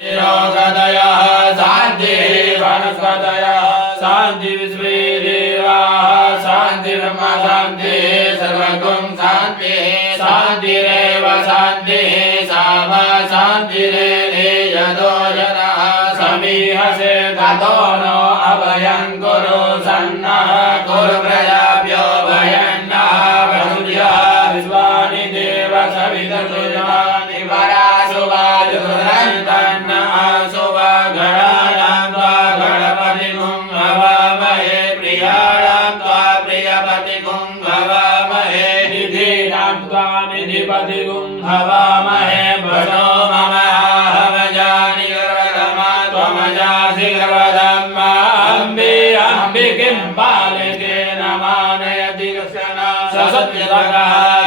योगदयः शान्तिः वनस्पतयः शान्ति विश्वे देवाः शान्ति ब्रह्म शान्तिः सर्वगुण शान्तिः शान्तिरेव शान्तिः सामा शान्तिरेधि यतो यतः समीहसे ततो नो अभयं कुरु सन्नः कुरु प्रजाभ्यो भयन्नः वसुभ्यः विश्वानि देव सवितर्तुजानि वरासु वायुरन्तन्न आसुवा गणानां त्वा गणपतिगुं हवामहे प्रियाणां त्वा प्रियपतिगुं हवामहे निधीनां त्वा निधिपतिगुं हवामहे भजो मम अहमजानि गर्वगमा त्वमजासि गर्वधम्मा अम्बे अम्बिकिं बालिके नमानयति कृष्णा ससत्यतः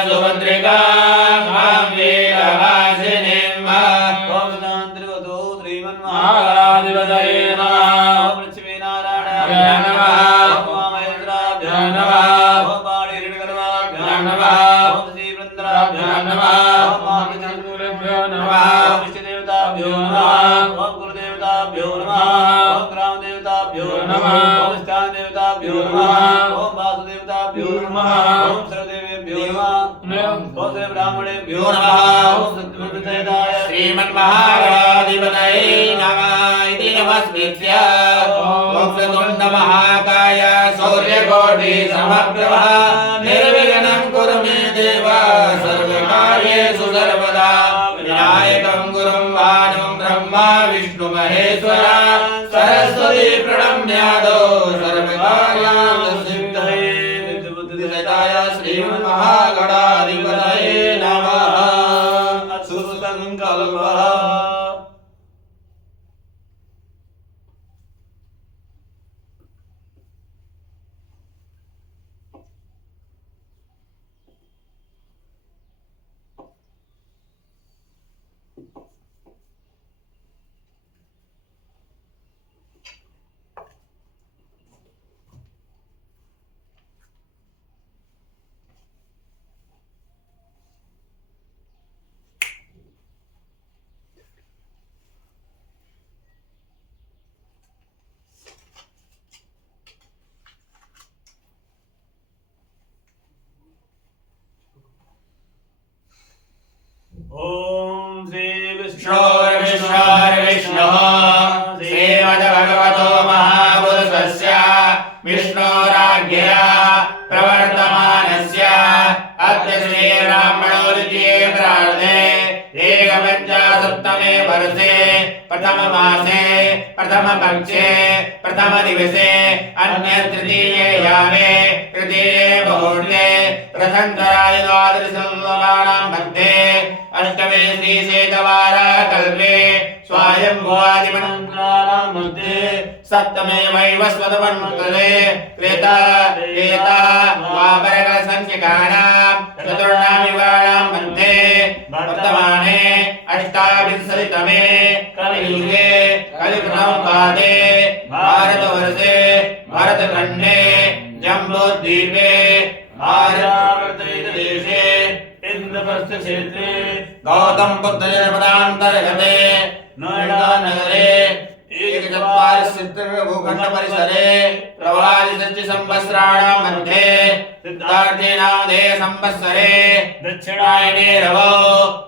सुभद्रिका महागणाधिपतये नमः ओम लक्ष्मीनारायणाय नमः ओम महेन्द्राभ्यां नमः ओम पाणिर्गणवाभ्यां नमः ओम श्रीवृन्दाभ्यां नमः ओम मातृचन्द्रेभ्यो नमः ओम इष्टदेवताभ्यो नमः ओम कुलदेवताभ्यो नमः ओम ग्रामदेवताभ्यो नमः ओम स्थानदेवताभ्यो नमः ओम वासुदेवताभ्यो नमः ओम सर्वदेवेभ्यो नमः ओम श्री ब्राह्मणेभ्यो नमः ओम सत्यवृद्धदाय श्रीमन्महागणाधिपतये नमः इति नमस्कृत्य ओम तुण्ड महाकाय सूर्यकोटि समप्रभः निर्विघ्नं कुरु मे देव सर्वकार्येषु सर्वदा विनायकं गुरुं भानुं ब्रह्मा विष्णु महेश्वर सरस्वती प्रणम्यादो सर्वकार्याणि सिद्धये बुद्धिसहिताय श्रीमन्महागणाधिपतये नमः अच्युतसङ्कल्पः ओम श्री विष्णुर्विष्णुर्विष्णुः श्रीमद्भगवतो महापुरुषस्य विष्णोराज्ञया प्रवर्तमानस्य अद्य श्रीब्राह्मणोर्ये प्रार्थे एकपञ्चाशत्तमे वर्षे प्रथममासे प्रथमपक्षे प्रथमदिवसे अन्यतृतीये तृतीये मुहूर्ते प्रथमतराय द्वादशसंवत्सराणां मध्ये अष्टमे श्रीशेतवाराकल्पे स्वायम्भुवादिमन्त्राणां मध्ये सप्तमे वैवस्वतमन्वन्तरे त्रेता द्वापरकलसंख्यकानां चतुर्णां मध्ये वर्तमाने अष्टाविंशतितमे कलियुगे कलिप्रथमपादे भारतवर्षे भारतखण्डे जम्बूद्वीपे भारतदेशे इंद्रप्रस्थक्षेत्रे गौतम बुद्ध जनपदान्तर्गते नोएडा नगरे भूखंड परिसरे प्रवादिषष्टि संवत्सराणां मध्ये सिद्धार्थेनावधे संवत्सरे दक्षिणायने रवौ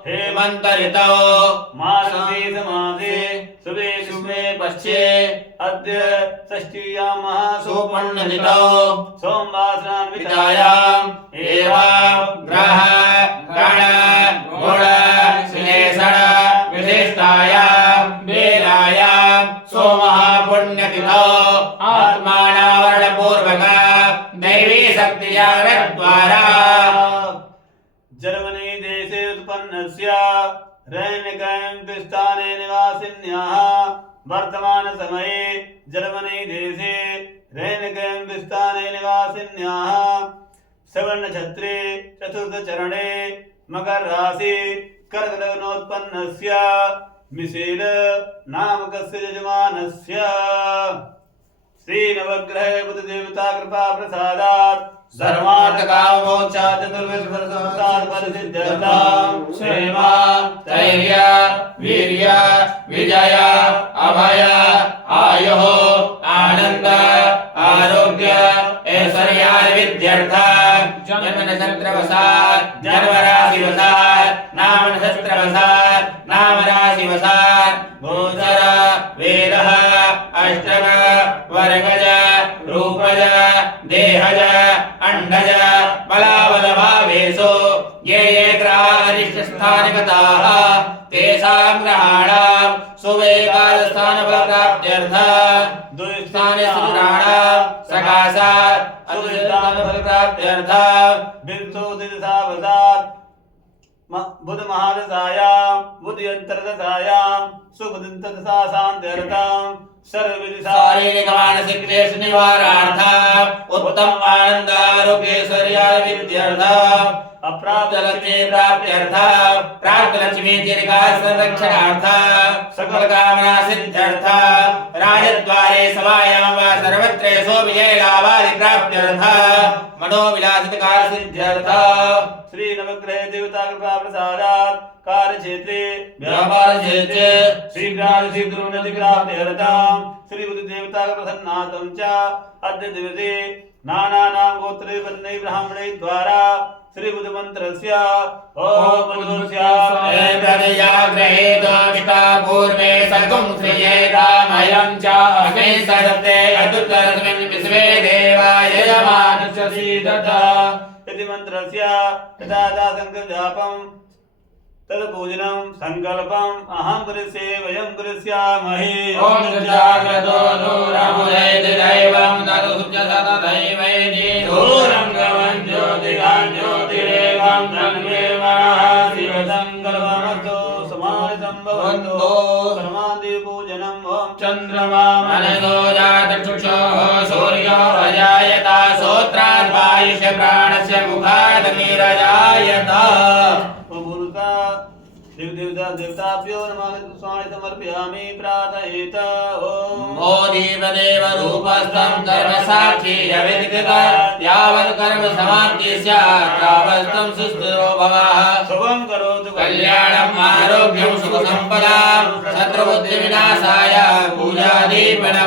हेमन्त ऋतौ मासि समासे शुभे शुभे पश्चे अद्य षष्ठीयां महासुपुण्यतिथौ सोमवासरान्वितायाम् एवं ग्रह गण गुण विशेषण विशिष्टायां वेलायां सोमहापुण्यतिथौ आत्मानावरणपूर्वक दैवी शक्तियागद्वारा जर्मनी देशे उत्पन्नस्य रैनकैम्पिस्थाने निवासिन्याः वर्तमान समये जर्मनी देशे रैनकैम्पिस्थाने निवासिन्याः सवर्णछत्रे चतुर्थचरणे मकर राशि कर्कटलग्नोत्पन्नस्य मिसेल नामकस्य यजमानस्य श्री नवग्रह बुध देवता कृपा प्रसादात् धर्मार्थ काम मोक्ष चतुर्विध संसार परिसिद्ध्यर्थम क्षेम धैर्य वीर्य विजय अभय आयुः आनंद आरोग्य ऐश्वर्यादिविद्यर्थ जन्म नक्षत्रवशात् जन्म राशिवशात् नाम नक्षत्रवशात् नाम राशिवशात् गोचर वेदः अष्टक वर्गज रूपज देहज अंडज बलाबलभावेषु ये ये ग्रहारिष्टस्थानिगताः तेषां ग्रहाणां सुवेगास्थानफलप्राप्त्यर्थं दुःस्थानस्थानां सकाशात् अदुष्स्थानफलप्राप्त्यर्थं बिंसोदिशावसात् बुध महादशायां बुधयंत्रदशायां सुबुधंतदशासान्त्यर्थं शारीरिक मानसिक क्लेश निवारणार्थं उत्तम आनंद आरोग्य ऐश्वर्यादिविद्यर्थं अप्राप्त लक्ष्मी प्राप्त्यर्थं प्राप्त लक्ष्मी दीर्घायु संरक्षणार्थं सकल कामना सिद्ध्यर्थं राजद्वारे सभायां वा सर्वत्र विजय लाभादि प्राप्त्यर्थं मनोविलासित कार्य सिद्ध्यर्थं श्री नवग्रह देवता कृपा प्रसादात् कार्य क्षेत्रे व्यापार क्षेत्रे शीघ्राति शीघ्रोन्नति प्राप्त्यर्थं श्री बुद्ध देवता प्रसन्नातं च अद्य दिवसे नानानां गोत्रे वन्नै ब्राह्मणै द्वारा श्री बुद्ध मंत्रस्य ओम बुद्धस्यामहे प्रदयाग्रहेतोष्टा पूर्वे सर्वं श्रियेतामयं च अग्ने सरते अदुत्तरस्मिन् विश्वे देवाय यजमानस्य सीदता इति मंत्रस्य यदा संकल्पं तद्पूजनं संकल्पम् अहं करिष्ये वयं करिष्यामहे ओम जागतो दूरमुदयति दैवं तदुसुप्यसतदैवैति दूरङ्गमं ज्योतिगां ज्योतिरेकं तन्मेवः शिवसङ्कल्पमस्तु समाहितं भवन्तु सर्वादिपूजनं ओम चन्द्रमा मनसो जातचक्षुः सूर्यो अजायत श्रोत्रात् वायुष्य प्राणस्य मुखात् नीरजायत देवताभ्यो नमः स्वामी समर्पयामि प्रार्थयेत ओम देव रूपस्थं कर्म साक्षी यविदित यावत् कर्म समाप्ति स्यात् तावत् सुस्थिरो भवः शुभं करोतु कल्याणम् आरोग्यं सुख संपदां शत्रुबुद्धि विनाशाय पूजा दीपन